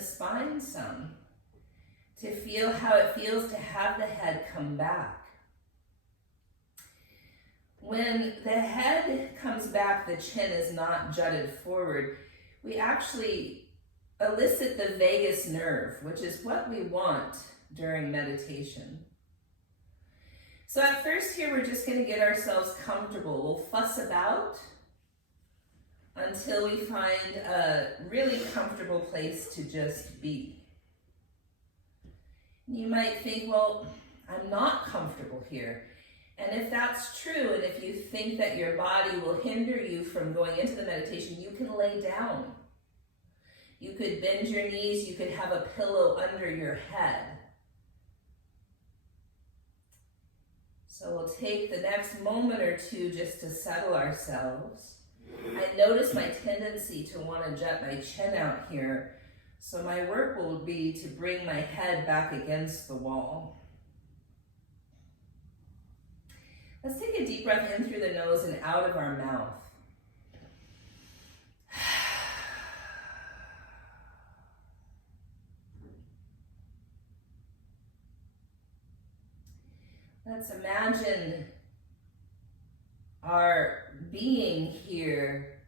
the spine some, to feel how it feels to have the head come back. When the head comes back, the chin is not jutted forward. We actually elicit the vagus nerve, which is what we want during meditation. So at first here, we're just going to get ourselves comfortable. We'll fuss about until we find a really comfortable place to just be. You might think, well, I'm not comfortable here. And if that's true, and if you think that your body will hinder you from going into the meditation, you can lay down. You could bend your knees, you could have a pillow under your head. So we'll take the next moment or two just to settle ourselves. I notice my tendency to want to jut my chin out here, so my work will be to bring my head back against the wall. Let's take a deep breath in through the nose and out of our mouth. Let's imagine our being here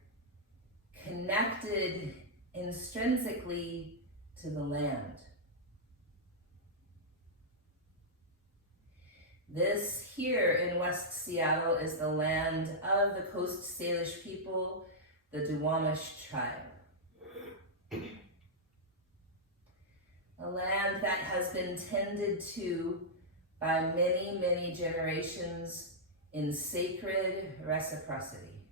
connected intrinsically to the land. This here in West Seattle is the land of the Coast Salish people, the Duwamish tribe. A land that has been tended to by many, many generations in sacred reciprocity.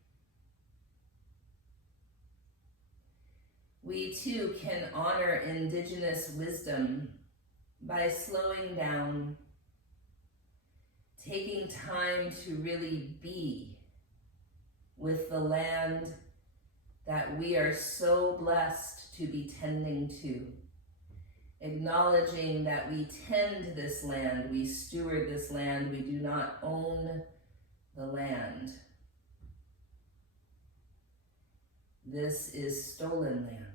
We too can honor indigenous wisdom by slowing down, taking time to really be with the land that we are so blessed to be tending to. Acknowledging that we tend this land, we steward this land, we do not own the land. This is stolen land.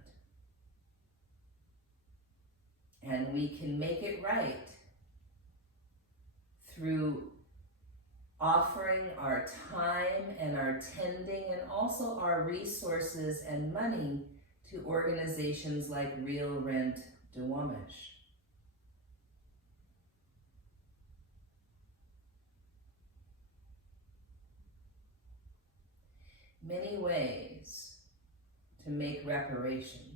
And we can make it right through offering our time and our tending and also our resources and money to organizations like Real Rent Duwamish. Many ways to make reparations.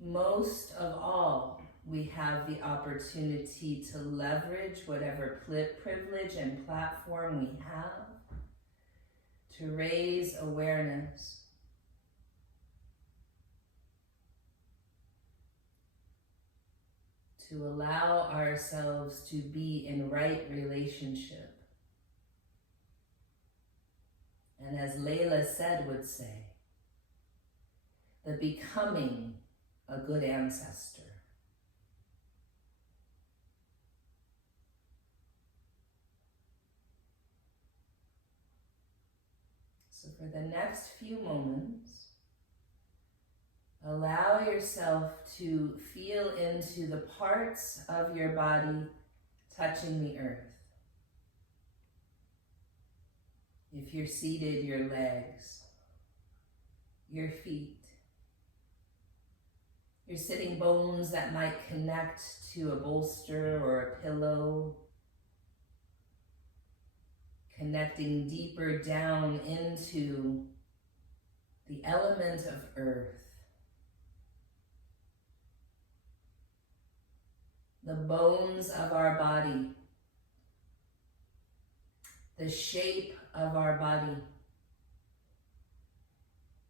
Most of all, we have the opportunity to leverage whatever privilege and platform we have to raise awareness, to allow ourselves to be in right relationship. And as Layla said would say, the becoming a good ancestor. So for the next few moments, allow yourself to feel into the parts of your body touching the earth. If you're seated, your legs, your feet, your sitting bones that might connect to a bolster or a pillow, connecting deeper down into the element of earth. The bones of our body, the shape of our body,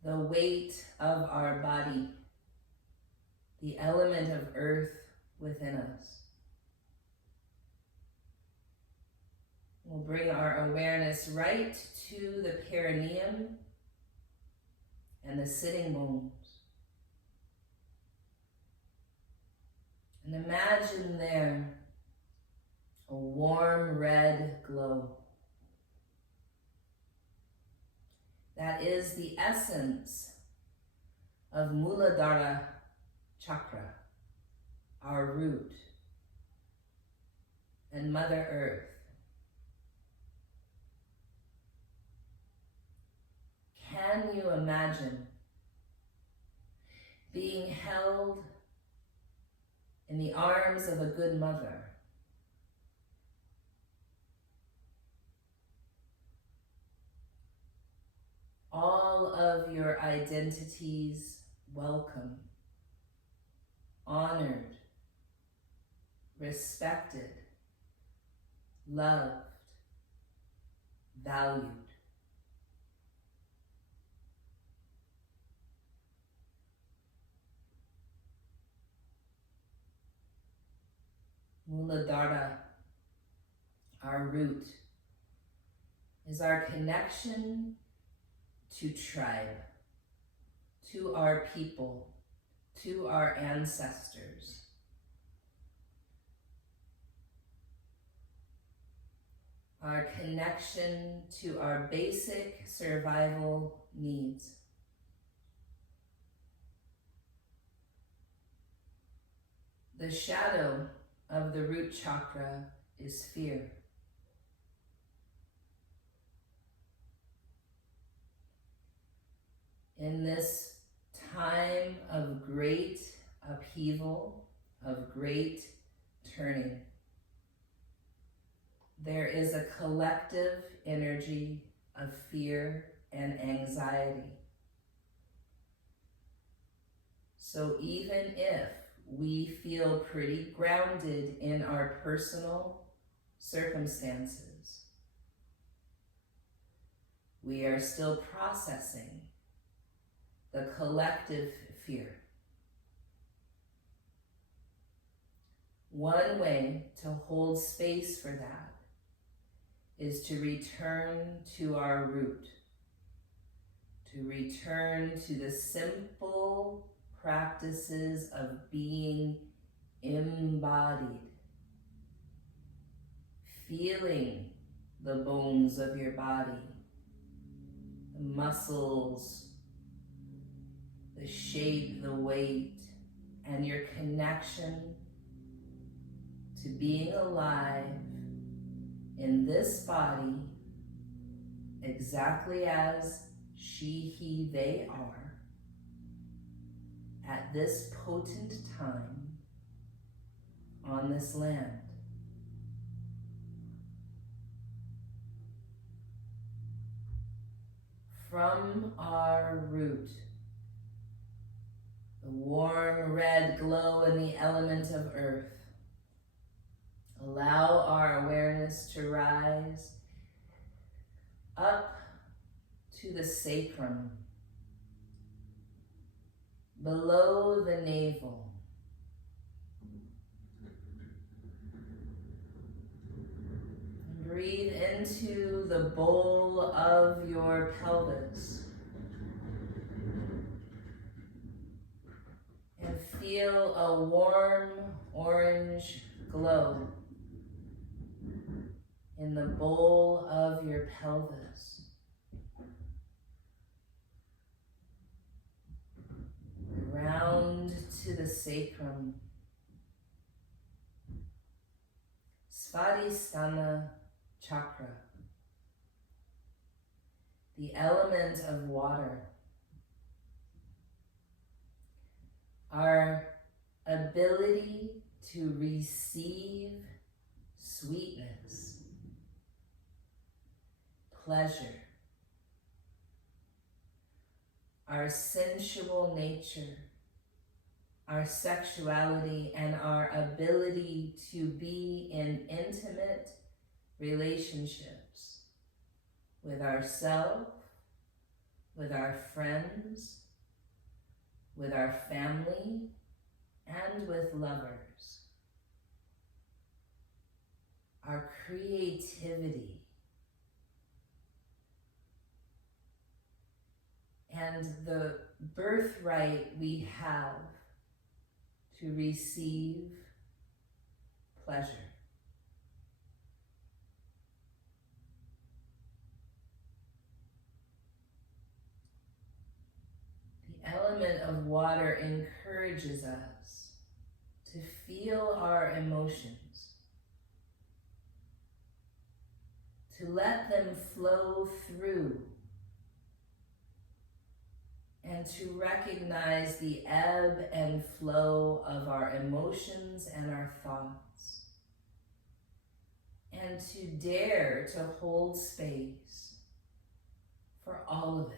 the weight of our body, the element of earth within us. We'll bring our awareness right to the perineum and the sitting bones. And imagine there a warm red glow that is the essence of Muladhara Chakra, our root, and Mother Earth. Can you imagine being held in the arms of a good mother? All of your identities welcome, honored, respected, loved, valued. Muladhara, our root, is our connection to tribe, to our people, to our ancestors. Our connection to our basic survival needs. The shadow of the root chakra is fear. In this time of great upheaval, of great turning, there is a collective energy of fear and anxiety. So even if we feel pretty grounded in our personal circumstances, we are still processing the collective fear. One way to hold space for that is to return to our root, to return to the simple practices of being embodied, feeling the bones of your body, the muscles, the shape, the weight, and your connection to being alive in this body exactly as she, he, they are at this potent time on this land. From our root, the warm red glow in the element of earth, allow our awareness to rise up to the sacrum, below the navel. Breathe into the bowl of your pelvis and feel a warm orange glow in the bowl of your pelvis. Round to the sacrum. Svadhisthana Chakra, the element of water. Our ability to receive sweetness, pleasure, our sensual nature, our sexuality, and our ability to be in intimate relationships with ourselves, with our friends, with our family, and with lovers. Our creativity and the birthright we have to receive pleasure. element of water encourages us to feel our emotions, to let them flow through, and to recognize the ebb and flow of our emotions and our thoughts, and to dare to hold space for all of it.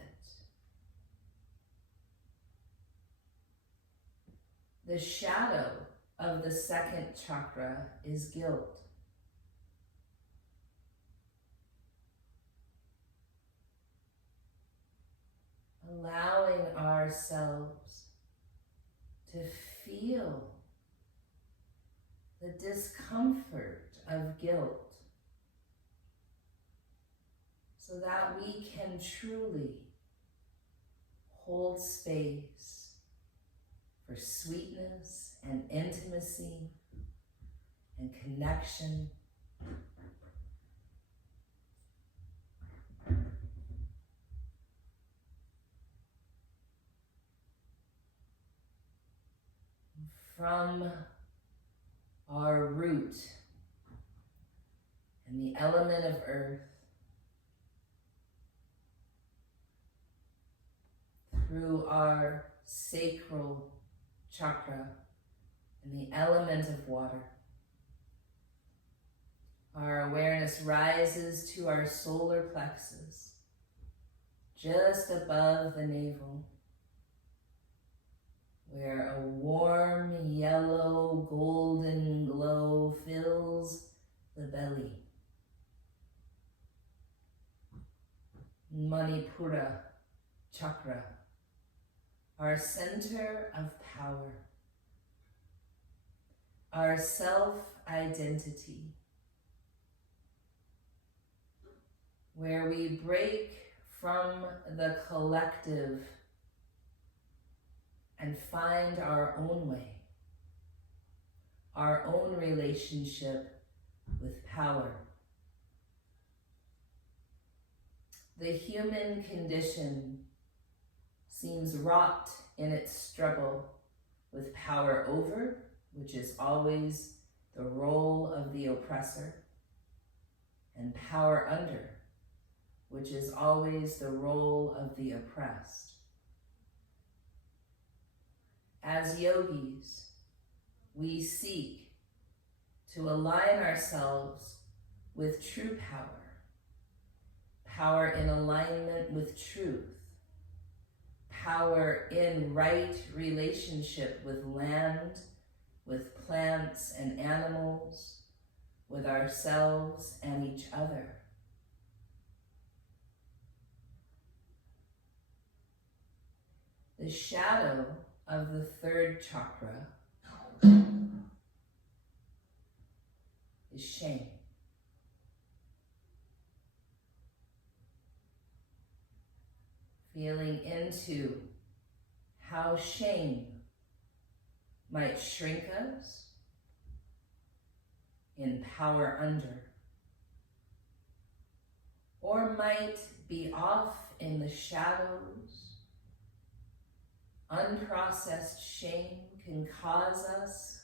The shadow of the second chakra is guilt. Allowing ourselves to feel the discomfort of guilt so that we can truly hold space for sweetness and intimacy and connection. From our root and the element of earth, through our sacral chakra and the element of water, our awareness rises to our solar plexus, just above the navel, where a warm yellow golden glow fills the belly. Manipura chakra, our center of power, our self-identity, where we break from the collective and find our own way, our own relationship with power. The human condition seems wrought in its struggle with power over, which is always the role of the oppressor, and power under, which is always the role of the oppressed. As yogis, we seek to align ourselves with true power, power in alignment with truth, power in right relationship with land, with plants and animals, with ourselves and each other. The shadow of the third chakra is shame. Feeling into how shame might shrink us in power under, or might be off in the shadows. Unprocessed shame can cause us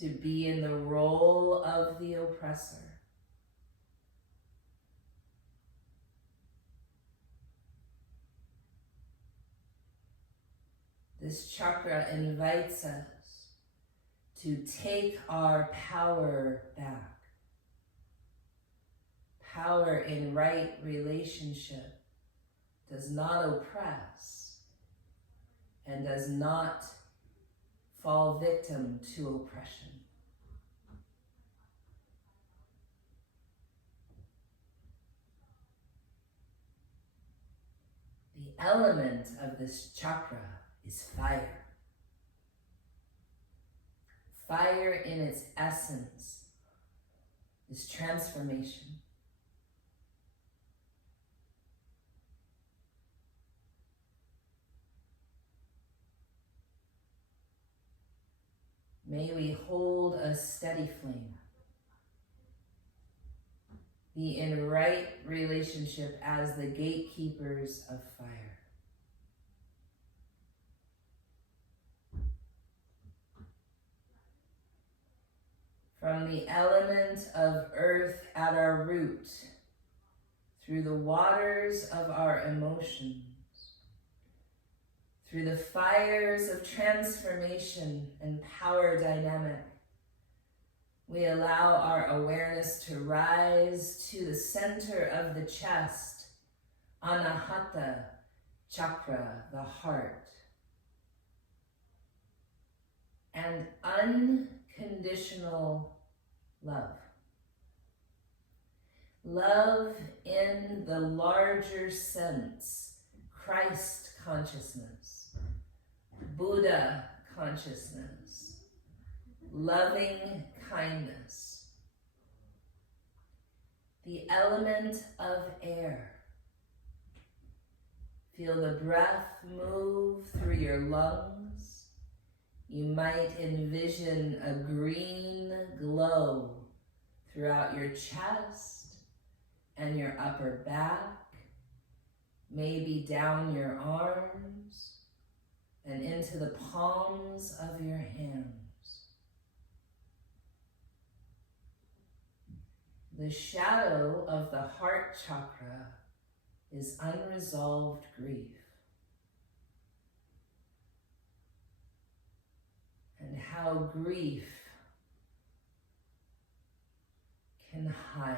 to be in the role of the oppressor. This chakra invites us to take our power back. Power in right relationship does not oppress and does not fall victim to oppression. The element of this chakra is fire. Fire in its essence is transformation. May we hold a steady flame, be in right relationship as the gatekeepers of fire. from the element of earth at our root, through the waters of our emotions, through the fires of transformation and power dynamic, we allow our awareness to rise to the center of the chest, Anahata Chakra, the heart. And unconditional love. Love in the larger sense, Christ consciousness, Buddha consciousness, loving kindness, the element of air. Feel the breath move through your lungs. You might envision a green glow throughout your chest and your upper back, maybe down your arms and into the palms of your hands. The shadow of the heart chakra is unresolved grief. And how grief can hide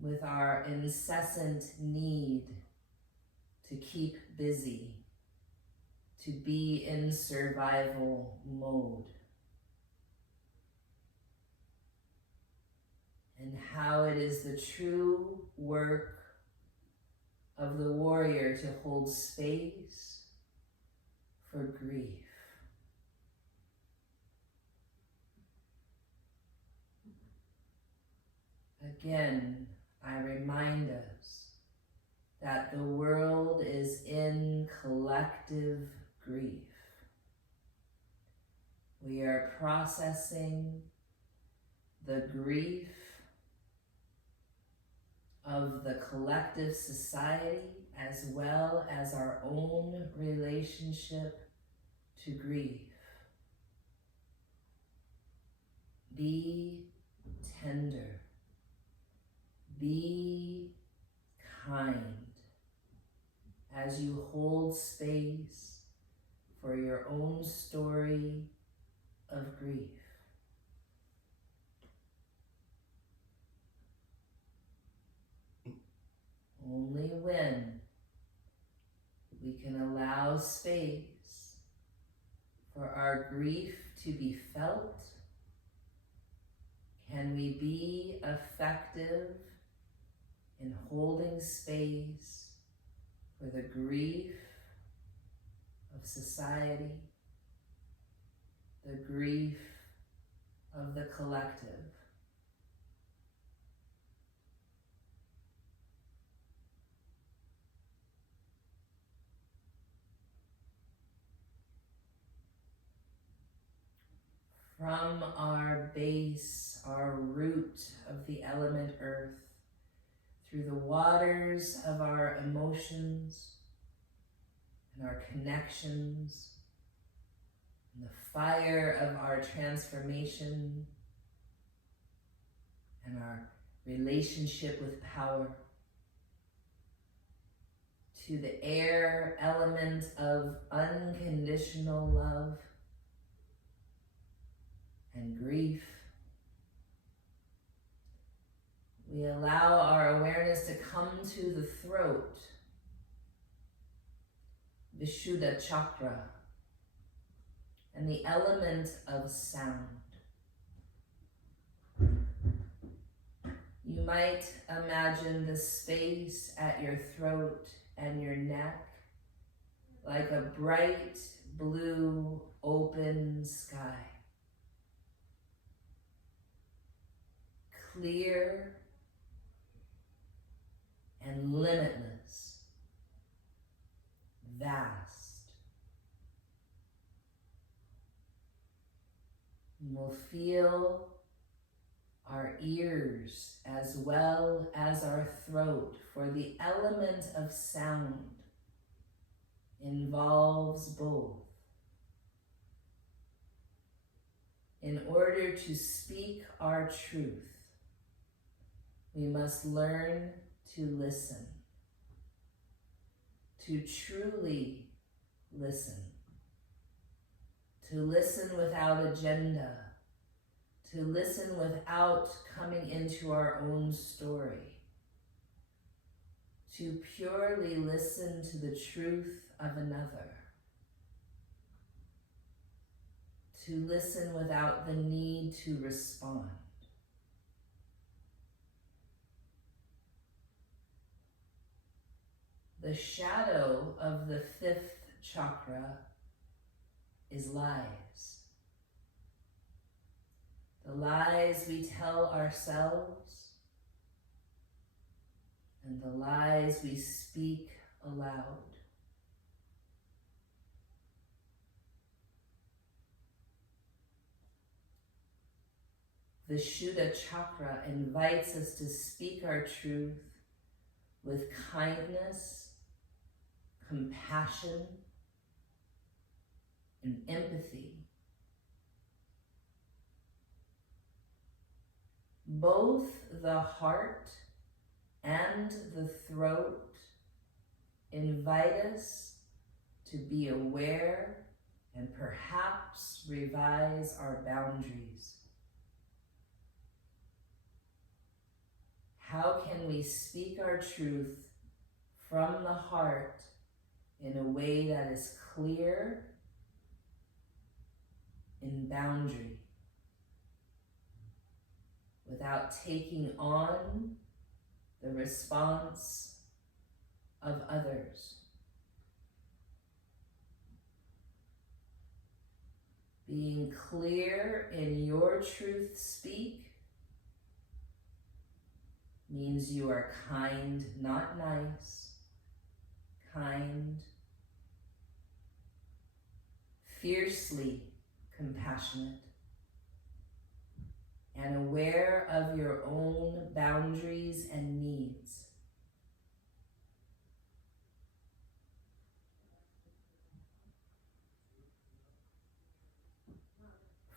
with our incessant need to keep busy, to be in survival mode. And how it is the true work of the warrior to hold space for grief. Again, I remind us that the world is in collective grief. We are processing the grief of the collective society as well as our own relationship to grief. Be tender. Be kind as you hold space for your own story of grief. Only when we can allow space for our grief to be felt can we be effective in holding space for the grief of society, the grief of the collective. From our base, our root of the element earth, through the waters of our emotions and our connections, and the fire of our transformation and our relationship with power, to the air element of unconditional love and grief, we allow our awareness to come to the throat, Vishuddha Chakra, and the element of sound. You might imagine the space at your throat and your neck like a bright blue open sky. Clear and limitless, vast. And we'll feel our ears as well as our throat, for the element of sound involves both. in order to speak our truth, we must learn to listen, to truly listen, to listen without agenda, to listen without coming into our own story, to purely listen to the truth of another, to listen without the need to respond. The shadow of the fifth chakra is lies. The lies we tell ourselves and the lies we speak aloud. The Shuddha chakra invites us to speak our truth with kindness, compassion, and empathy. Both the heart and the throat invite us to be aware and perhaps revise our boundaries. How can we speak our truth from the heart in a way that is clear in boundary, without taking on the response of others? Being clear in your truth speak means you are kind, not nice, kind, fiercely compassionate, and aware of your own boundaries and needs.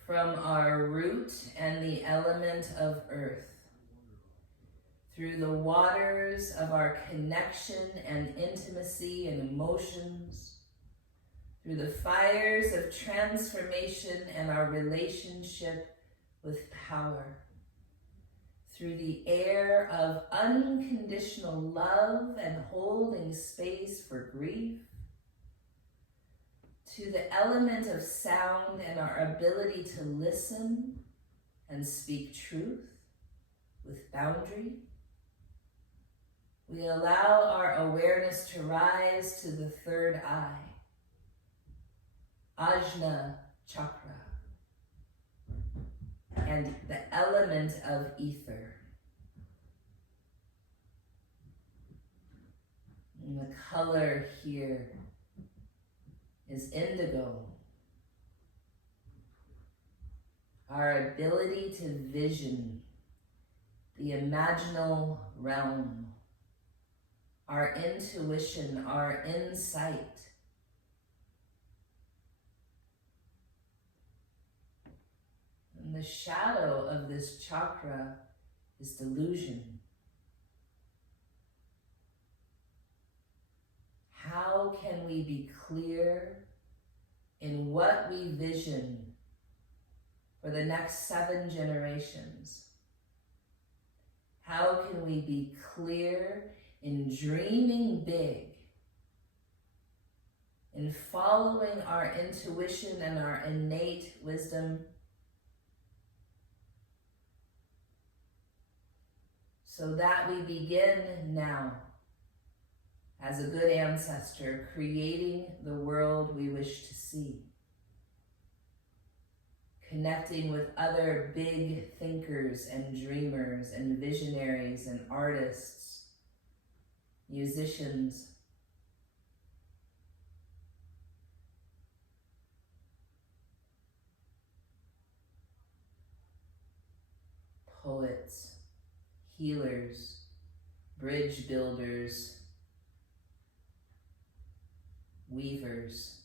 From our root and the element of earth, through the waters of our connection and intimacy and emotions, through the fires of transformation and our relationship with power, through the air of unconditional love and holding space for grief, to the element of sound and our ability to listen and speak truth with boundary, we allow our awareness to rise to the third eye, Ajna chakra, and the element of ether. And the color here is indigo. Our ability to vision the imaginal realm, our intuition, our insight. And the shadow of this chakra is delusion. How can we be clear in what we vision for the next 7 generations? How can we be clear in dreaming big, in following our intuition and our innate wisdom, so that we begin now, as a good ancestor, creating the world we wish to see, connecting with other big thinkers and dreamers and visionaries and artists, musicians, poets, healers, bridge builders, weavers.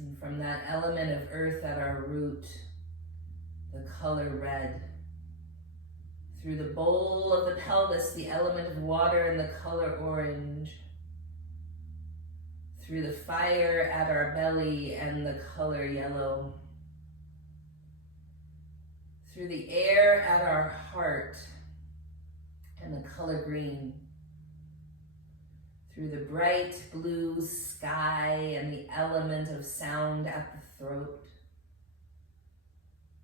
And from that element of earth at our root, the color red. Through the bowl of the pelvis, the element of water and the color orange. Through the fire at our belly and the color yellow. Through the air at our heart and the color green. Through the bright blue sky and the element of sound at the throat.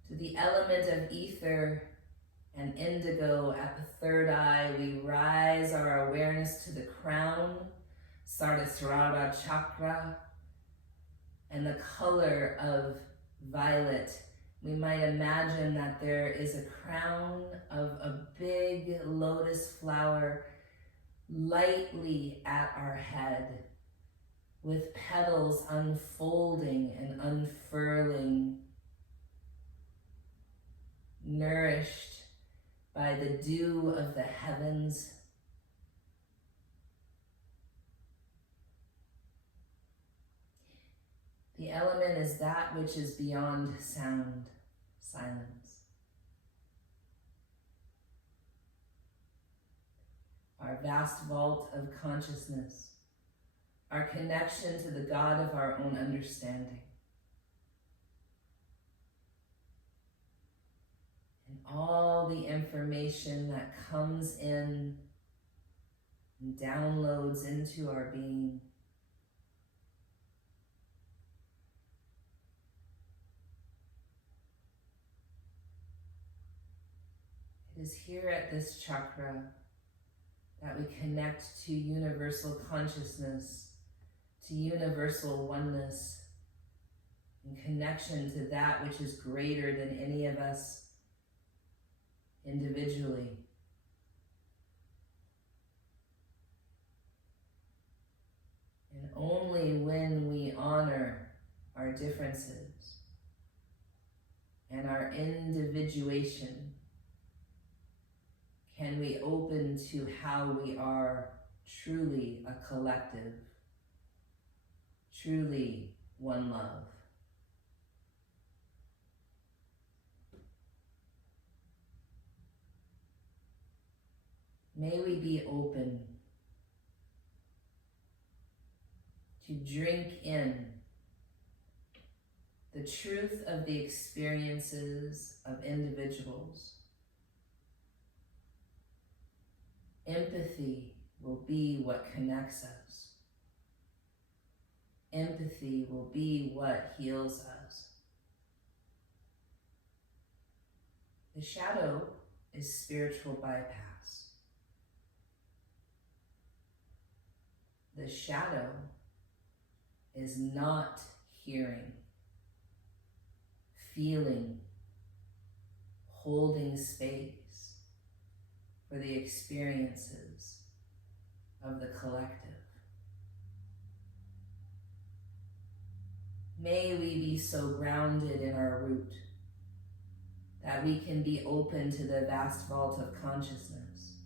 To the element of ether and indigo at the third eye, we rise our awareness to the crown, Sardasrara Chakra, and the color of violet. We might imagine that there is a crown of a big lotus flower lightly at our head, with petals unfolding and unfurling, nourished by the dew of the heavens. The element is that which is beyond sound, silence. Our vast vault of consciousness, our connection to the God of our own understanding. And all the information that comes in and downloads into our being. It is here at this chakra that we connect to universal consciousness, to universal oneness, in connection to that which is greater than any of us individually. And only when we honor our differences and our individuation can we open to how we are truly a collective, truly one love. May we be open to drink in the truth of the experiences of individuals. Empathy will be what connects us. Empathy will be what heals us. The shadow is spiritual bypass. The shadow is not hearing, feeling, holding space for the experiences of the collective. May we be so grounded in our root that we can be open to the vast vault of consciousness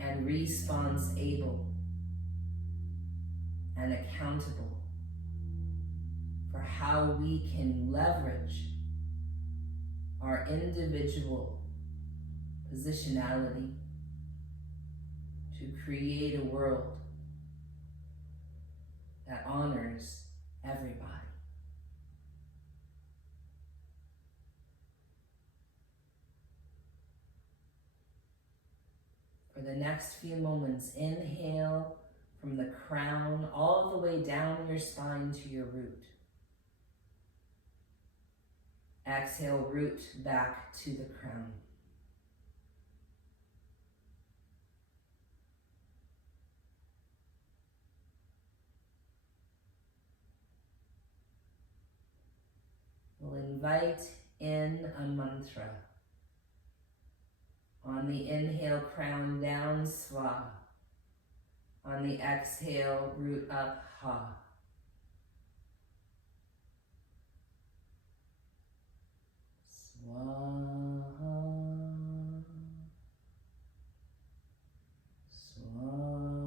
and response able and accountable for how we can leverage our individual positionality to create a world that honors everybody. For the next few moments, inhale from the crown all the way down your spine to your root. Exhale, root back to the crown. We'll invite in a mantra. On the inhale, crown down, swa. On the exhale, root up, ha. Swaha, swaha,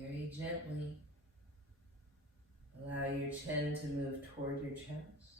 Very gently allow your chin to move toward your chest.